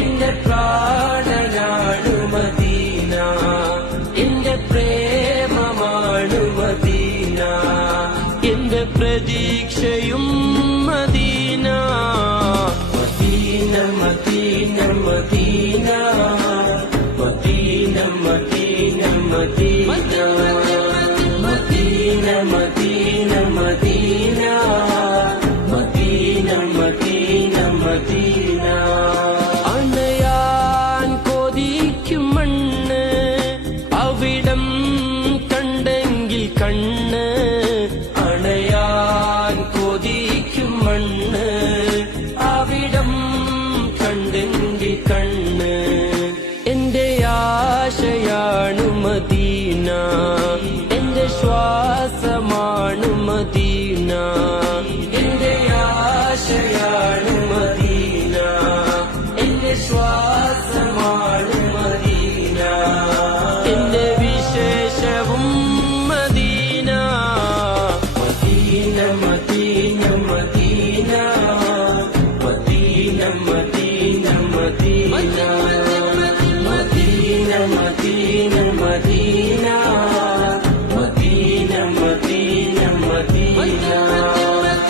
എന്റെ പ്രാണനാണു മദീന, എന്റെ പ്രേമമാണു മദീന, എന്റെ പ്രതീക്ഷയും Medina. Medina Medina Medina Medina Medina Medina Medina Medina Medina Medina Medina Medina. അണയാൻ കൊതിക്കും മണ്ണ് അവിടം കണ്ടെങ്കിൽ കണ്ണ്, അണയാൻ കൊതിക്കും മണ്ണ് അവിടം കണ്ടെങ്കിൽ കണ്ണ്. എന്റെ ആശയാണു മദീന, എന്റെ ശ്വാസമാണു മദീന, എന്റെ ആശയാണു മദീന, എന്റെ ശ്വാസമാണു മദീന, എന്റെ വിശേഷവും Medina. Medina Medina Medina Medina Medina Medina Medina Medina Medina